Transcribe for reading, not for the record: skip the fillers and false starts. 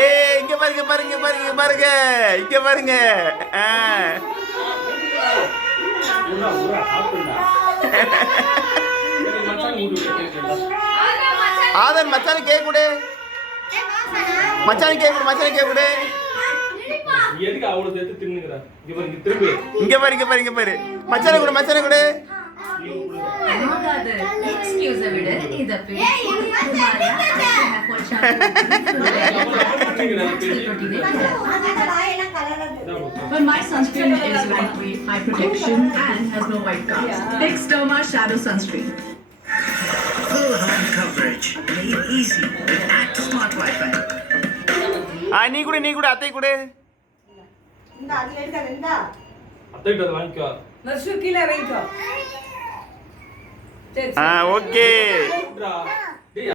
ஏய் இங்க பாருங்க பாருங்க பாருங்க பாருங்க இங்க பாருங்க ஆதன் மச்சான் கேக் கொடு மச்சான் கேக் கொடு மச்சான் கேக் கொடு எதுக்கு அவ்வளவு சேர்த்து தின்னுங்கற திரும்பி இங்க பாரு இங்க பாரு இங்க பாரு மச்சான் கொடு மச்சான் கொடு ஆகாது எக்ஸ்கியூஸ் விடு இத போய் But my sunscreen is lightweight, high protection, and has no white cast. Big Derma Shadow Sunscreen. Full home coverage, made easy with Act Smart Wi-Fi. நீ கூட அத்தை கூட இந்த அது எடுக்க இந்த அத்தை கிட்ட வாங்கிக்கோ நர்சு கீழ வைக்கோ ஓகே ஓகே